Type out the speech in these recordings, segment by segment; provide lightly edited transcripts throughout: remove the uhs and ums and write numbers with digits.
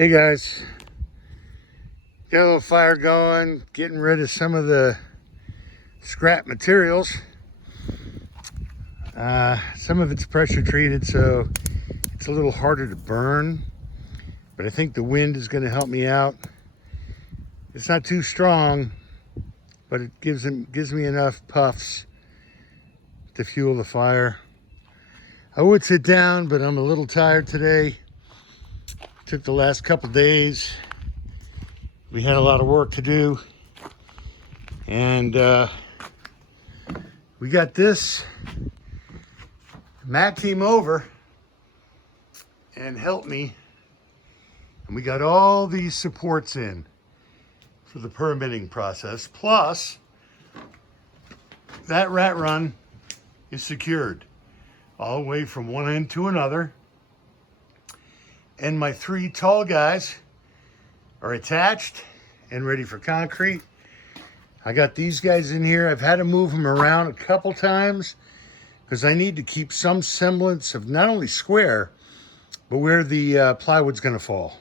Hey guys, got a little fire going, getting rid of some of the scrap materials. Some of it's pressure treated, so it's a little harder to burn, but I think the wind is going to help me out. It's not too strong, but it gives me enough puffs to fuel the fire. I would sit down, but I'm a little tired today. Took the last couple days. We had a lot of work to do, and we got this Matt team over and helped me, and we got all these supports in for the permitting process. Plus, that rat run is secured all the way from one end to another, and my 3 tall guys are attached and ready for concrete. I got these guys in here. I've had to move them around a couple times because I need to keep some semblance of not only square, but where the plywood's gonna fall.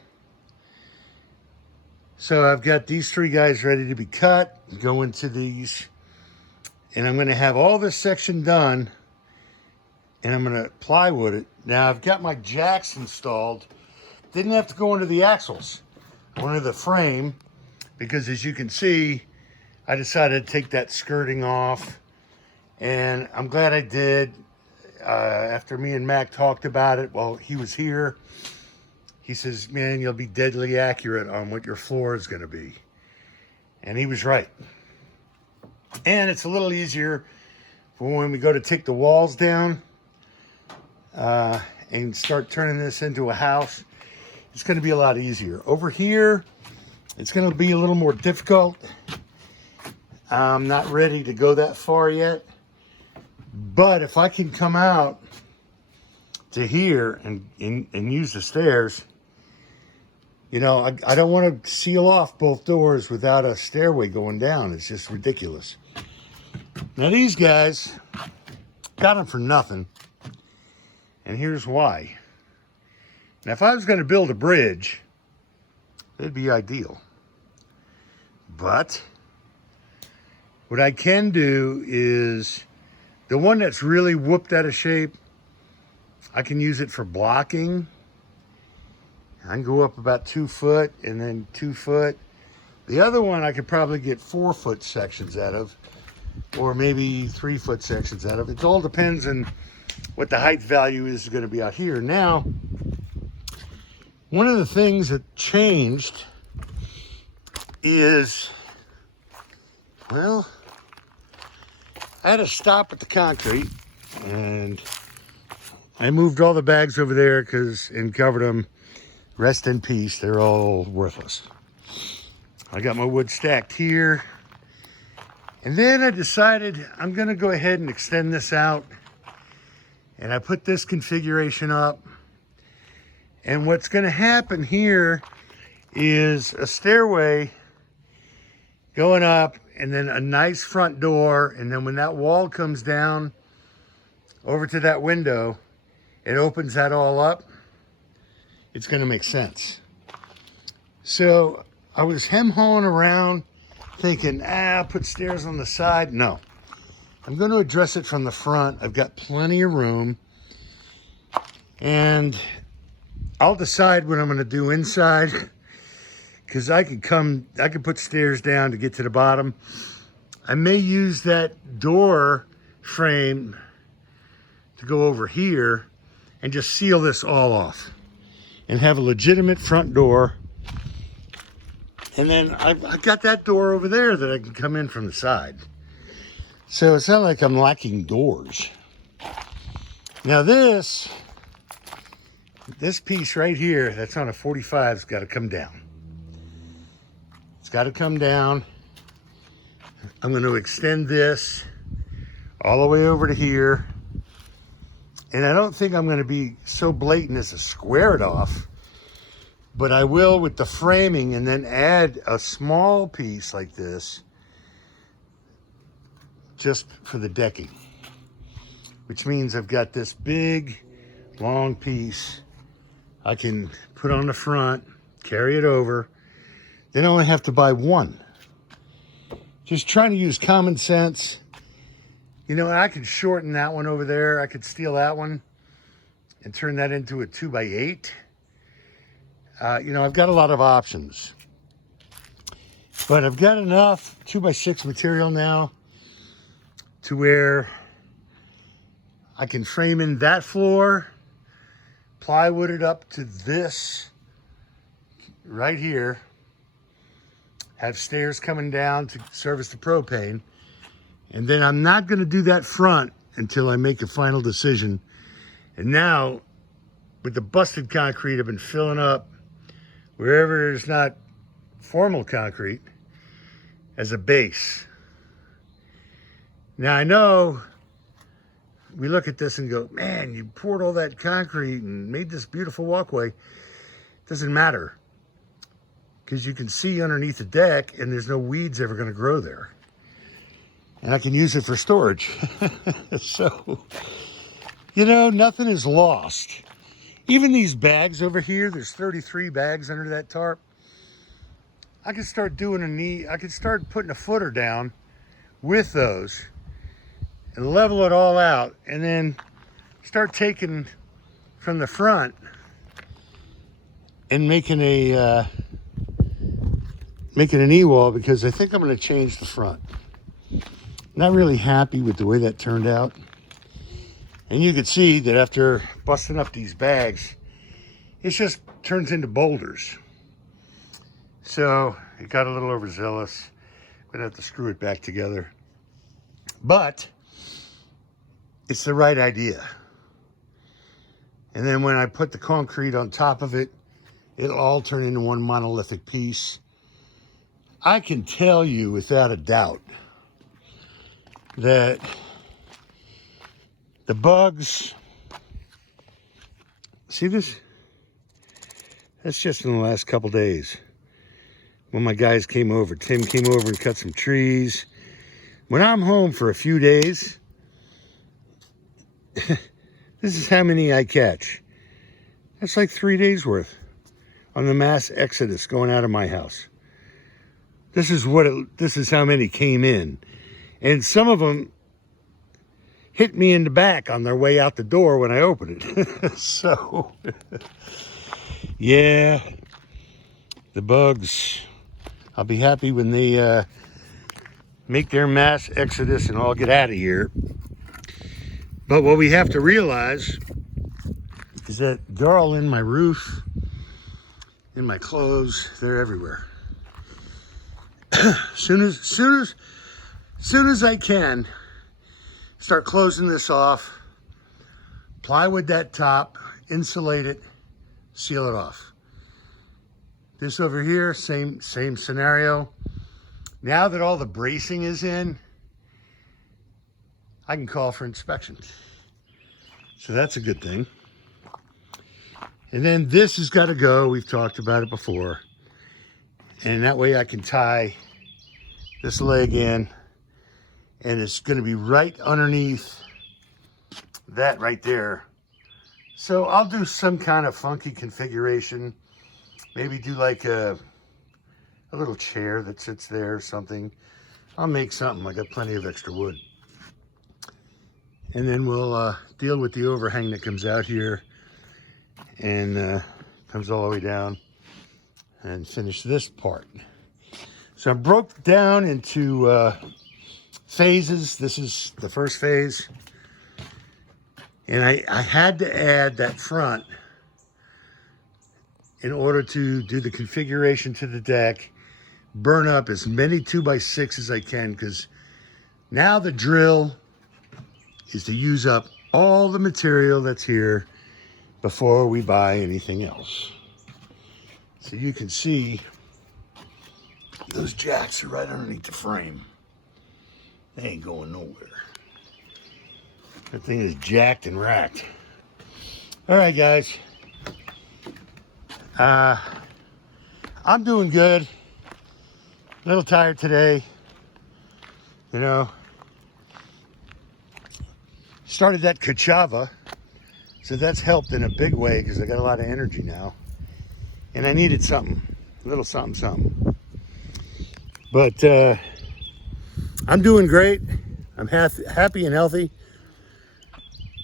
So I've got these 3 guys ready to be cut, go into these, and I'm gonna have all this section done, and I'm gonna plywood it. Now I've got my jacks installed. Didn't have to go into the axles. I went into the frame because, as you can see, I decided to take that skirting off, and I'm glad I did. After me and Mac talked about it while he was here, he says, man, you'll be deadly accurate on what your floor is going to be. And he was right. And it's a little easier for when we go to take the walls down and start turning this into a house. It's going to be a lot easier. Over here, it's going to be a little more difficult. I'm not ready to go that far yet. But if I can come out to here and use the stairs, you know, I don't want to seal off both doors without a stairway going down. It's just ridiculous. Now these guys got them for nothing. And here's why. Now, if I was going to build a bridge, it'd be ideal. But what I can do is the one that's really whooped out of shape, I can use it for blocking. I can go up about 2 foot and then 2 foot. The other one I could probably get 4 foot sections out of, or maybe 3 foot sections out of. It all depends on what the height value is going to be out here. Now, one of the things that changed is, well, I had to stop at the concrete, and I moved all the bags over there and covered them. Rest in peace, they're all worthless. I got my wood stacked here, and then I decided I'm gonna go ahead and extend this out, and I put this configuration up. And what's going to happen here is a stairway going up, and then a nice front door. And then when that wall comes down over to that window, it opens that all up. It's going to make sense. So I was hem-hawing around thinking, I'll put stairs on the side. No, I'm going to address it from the front. I've got plenty of room. And I'll decide what I'm going to do inside, because I could put stairs down to get to the bottom. I may use that door frame to go over here and just seal this all off and have a legitimate front door. And then I got that door over there that I can come in from the side. So it's not like I'm lacking doors. Now this piece right here that's on a 45 has got to come down. It's got to come down. I'm going to extend this all the way over to here. And I don't think I'm going to be so blatant as to square it off, but I will with the framing, and then add a small piece like this just for the decking, which means I've got this big long piece I can put on the front carry it over. Then I only have to buy one. Just trying to use common sense. You know, I could shorten that one over there. I could steal that one and turn that into a 2x8. You know, I've got a lot of options. But I've got enough 2x6 material now to where I can frame in that floor, plywood it up to this right here, have stairs coming down to service the propane. And then I'm not going to do that front until I make a final decision. And now, with the busted concrete, I've been filling up wherever there's not formal concrete as a base. Now I know we look at this and go, man, you poured all that concrete and made this beautiful walkway. It doesn't matter, because you can see underneath the deck and there's no weeds ever going to grow there. And I can use it for storage. So, you know, nothing is lost. Even these bags over here, there's 33 bags under that tarp. I could start doing I could start putting a footer down with those and level it all out, and then start taking from the front and making an E-wall, because I think I'm going to change the front. Not really happy with the way that turned out. And you could see that after busting up these bags, it just turns into boulders. So it got a little overzealous. I'm gonna have to screw it back together. But it's the right idea. And then when I put the concrete on top of it, it'll all turn into one monolithic piece. I can tell you without a doubt that the bugs, see this? That's just in the last couple days. When my guys came over, Tim came over and cut some trees. When I'm home for a few days, this is how many I catch. That's like 3 days worth on the mass exodus going out of my house. This is how many came in. And some of them hit me in the back on their way out the door when I opened it. So, yeah, the bugs. I'll be happy when they make their mass exodus and all get out of here. But what we have to realize is that they're all in my roof, in my clothes, they're everywhere. Soon as I can, start closing this off, plywood that top, insulate it, seal it off. This over here, same scenario. Now that all the bracing is in, I can call for inspection. So that's a good thing. And then this has got to go. We've talked about it before. And that way I can tie this leg in, and it's going to be right underneath that right there. So I'll do some kind of funky configuration. Maybe do like a little chair that sits there or something. I'll make something. I got plenty of extra wood. And then we'll deal with the overhang that comes out here and comes all the way down, and finish this part. So I broke down into phases. This is the first phase. And I had to add that front in order to do the configuration to the deck, burn up as many 2x6 as I can, because now the drill is to use up all the material that's here before we buy anything else. So you can see those jacks are right underneath the frame. They ain't going nowhere. That thing is jacked and racked. All right, guys. I'm doing good. A little tired today. You know, started that Kachava, so that's helped in a big way because I got a lot of energy now. and I needed something, a little something, something. But I'm doing great. I'm happy and healthy.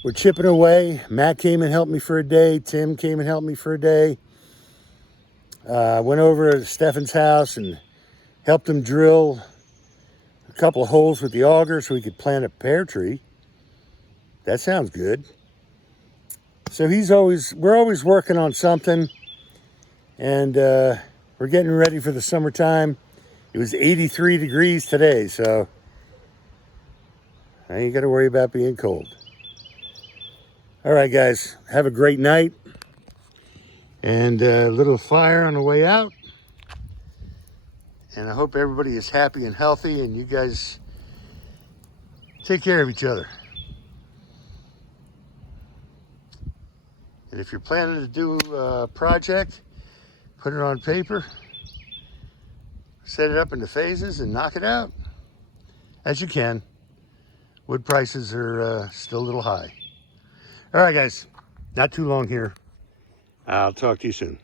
We're chipping away. Matt came and helped me for a day. Tim came and helped me for a day. Went over to Stefan's house and helped him drill a couple of holes with the auger so we could plant a pear tree. That sounds good. So we're always working on something, and we're getting ready for the summertime. It was 83 degrees today, so I ain't got to worry about being cold. All right, guys, have a great night, and a little fire on the way out. And I hope everybody is happy and healthy, and you guys take care of each other. And if you're planning to do a project, put it on paper, set it up into phases, and knock it out as you can. Wood prices are still a little high. All right, guys, not too long here. I'll talk to you soon.